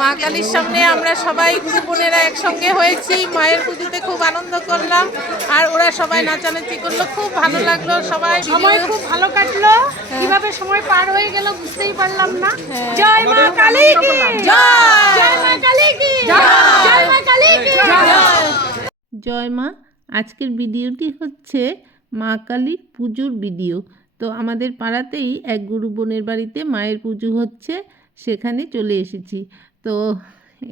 মা কালীর সামনে আমরা সবাই গুরু বোনেরা একসঙ্গে হয়েছি। মায়ের পুজোতে খুব আনন্দ করলাম। আর ওরা সবাই নাচানাচি করল। খুব ভালো লাগল সবাই সময় খুব ভালো কাটলো। কীভাবে সময় পার হয়ে গেল বুঝতেই পারলাম না। জয় মা কালী কি? জয়! জয় মা কালী কি? জয়! মা কালী কি? জয় মা আজকের ভিডিওটি হচ্ছে মা কালীর পুজোর ভিডিও। তো আমাদের পাড়াতেই এক গুরু বোনের বাড়িতে মায়ের পুজো হচ্ছে। সেখানে চলে এসেছি। তো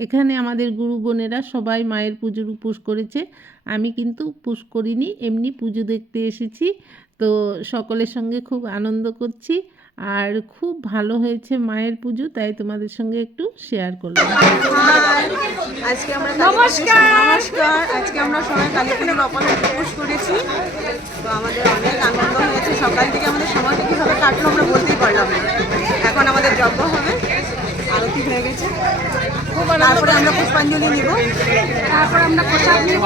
এখানে আমাদের গুরু বোনেরা সবাই মায়ের পুজোর উপোস করেছে। আমি কিন্তু উপোস করিনি এমনি পুজো দেখতে এসেছি। তো সকলের সঙ্গে খুব আনন্দ করছি আর খুব ভালো হয়েছে মায়ের পুজো তাই তোমাদের সঙ্গে একটু শেয়ার করলাম। আজকে আমরা নমস্কার। নমস্কার। আজকে আমরা সবাই কালীপুরের অপালে উপোস করেছি। তো আমাদের অনেক আনন্দ হয়েছে সকাল থেকে আমাদের সময়টা কীভাবে কাটলো আমরা বলতেই পারলাম না এখন আমাদের যজ্ঞ হবে আরতি হয়ে গেছে তারপরে আমরা পুষ্পাঞ্জলি নিব। তারপর আমরা প্রসাদ নিব।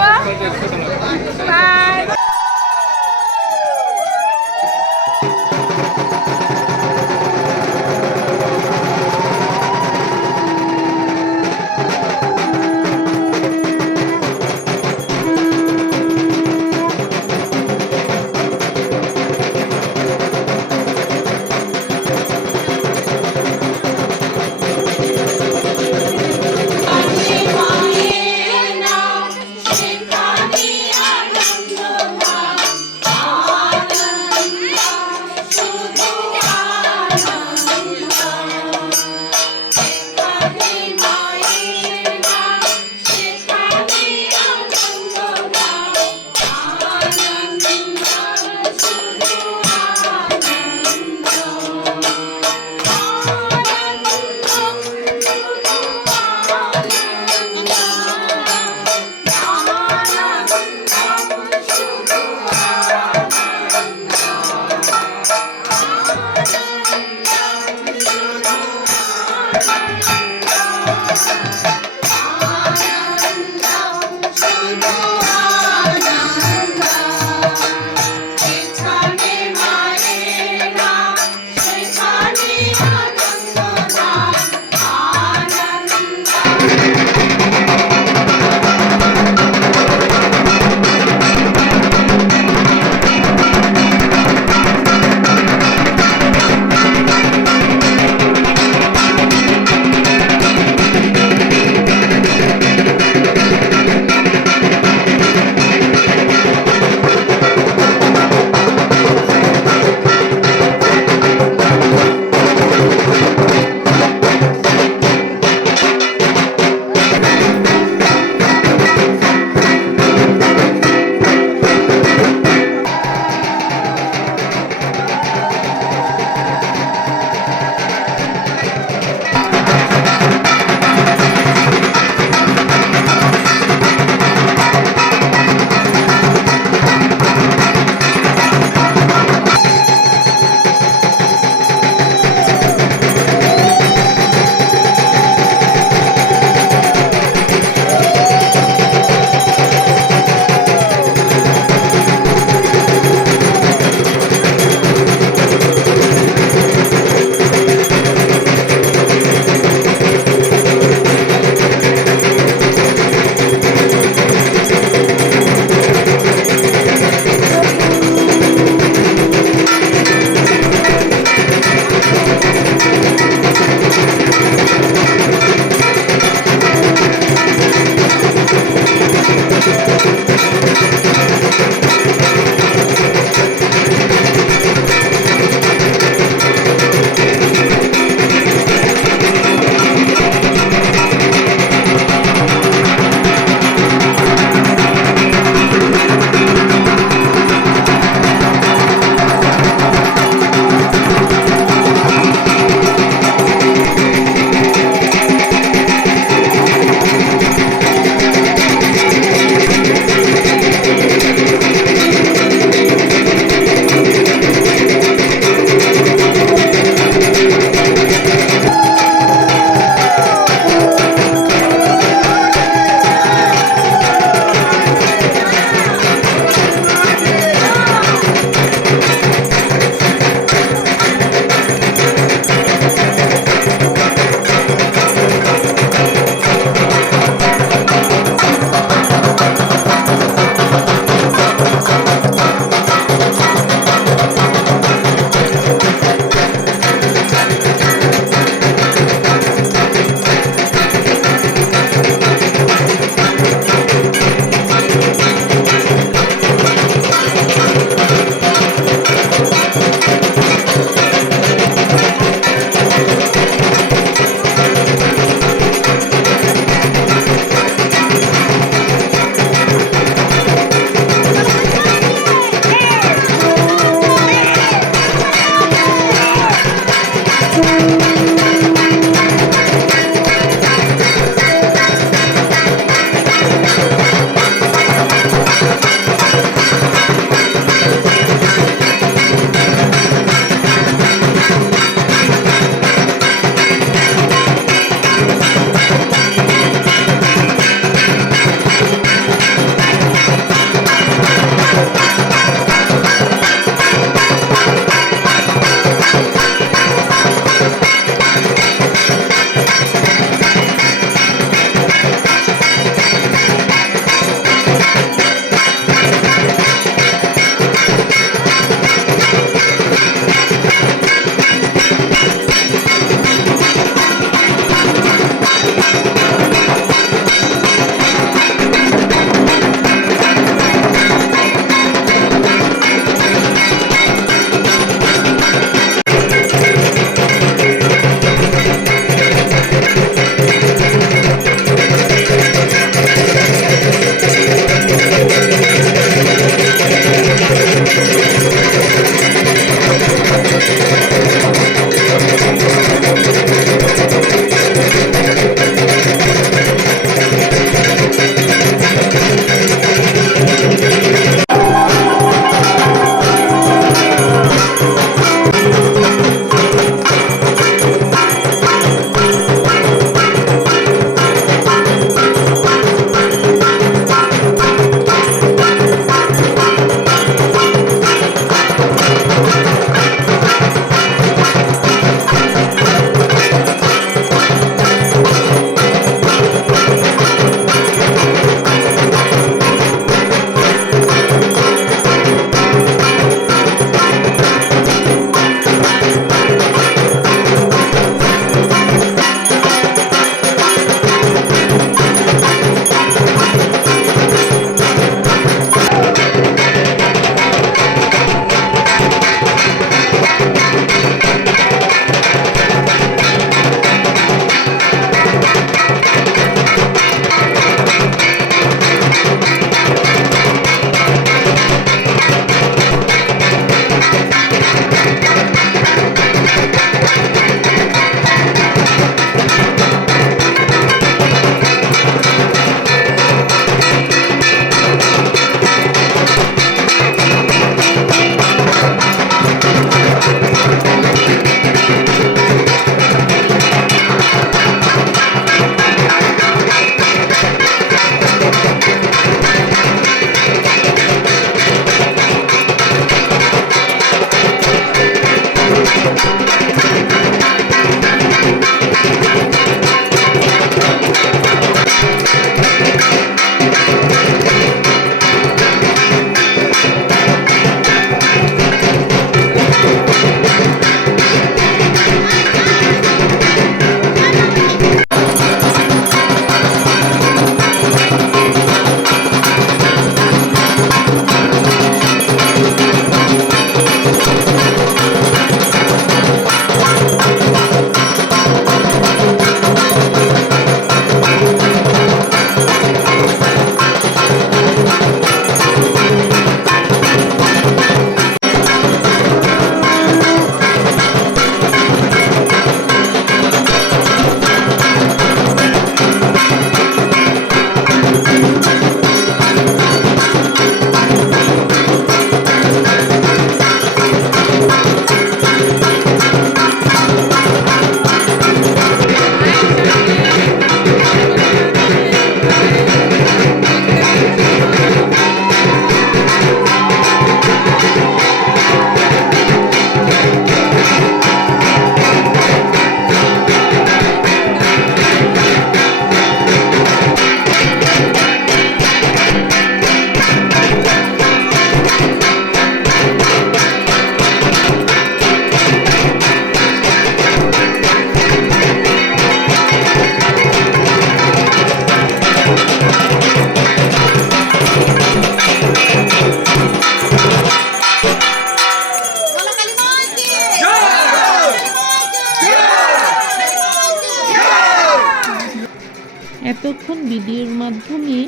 এতক্ষণ ভিডিওর মাধ্যমে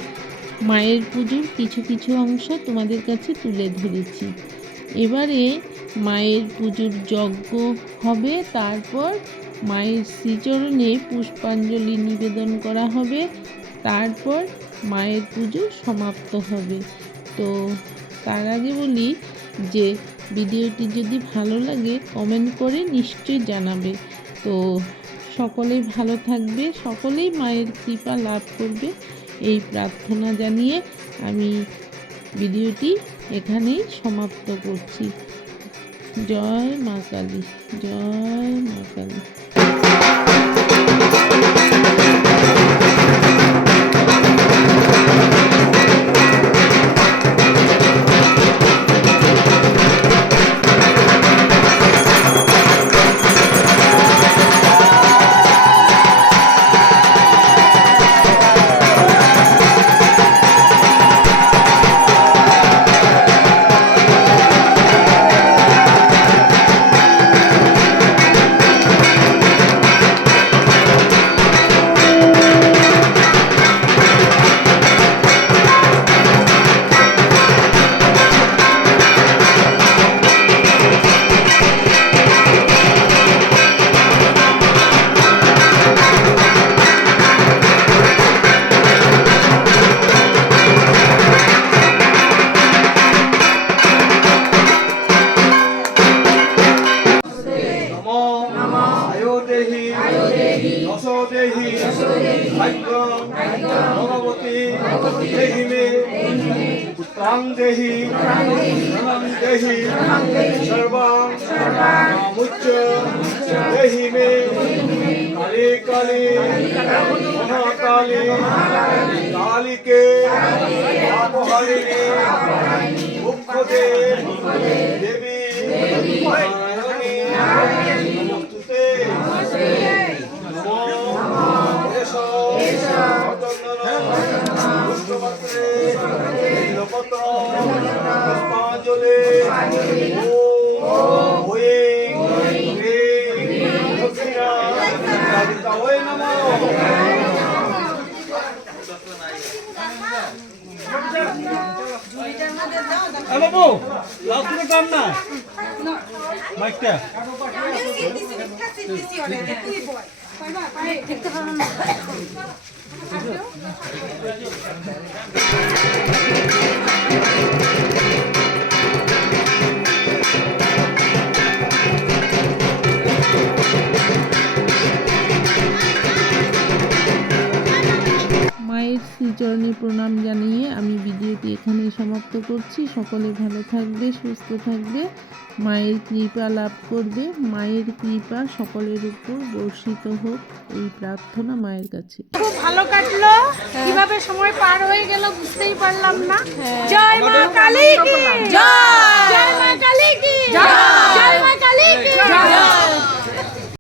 মায়ের পুজোর কিছু কিছু অংশ তোমাদের কাছে তুলে ধরেছি। এবারে মায়ের পুজোর যজ্ঞ হবে, তারপর মায়ের শ্রীচরণে পুষ্পাঞ্জলি নিবেদন করা হবে, তারপর মায়ের পুজো সমাপ্ত হবে। তো তার আগে বলি যে ভিডিওটি যদি ভালো লাগে কমেন্ট করে নিশ্চয়ই জানাবে। তো সকলেই ভালো থাকবে, সকলেই মায়ের কৃপা লাভ করবে এই প্রার্থনা জানিয়ে আমি ভিডিওটি এখানেই সমাপ্ত করছি। জয় মা কালী, জয় মা কালী। দেহি। যশ দেহি। ভাগ্য। ভগবতী। দেহি মে। পুত্রাং দেহি। ধনং দেহি। সর্বাং। মুচ্চ দেহি মে। কালী কালী। মহাকালী। কালীকে। আপহারিণী মুখ্যদে। দেবী। বাবু লাউডস্পিকার কাম না মাইকটা মায়ের শ্রীচরণে প্রণাম জানিয়ে আমি ভিডিওটি এখানে সমাপ্ত করছি। সকলে ভালো থাকবে সুস্থ থাকবে। মায়ের কৃপা লাভ করবে। মায়ের কৃপা সকলের উপর বর্ষিত হোক এই প্রার্থনা মায়ের কাছে। খুব ভালো কাটলো। কীভাবে সময় পার হয়ে গেল বুঝতেই পারলাম না। জয় মা কালী কি? জয়। জয় মা কালী কি? জয়। জয় মা কালী কি? জয়।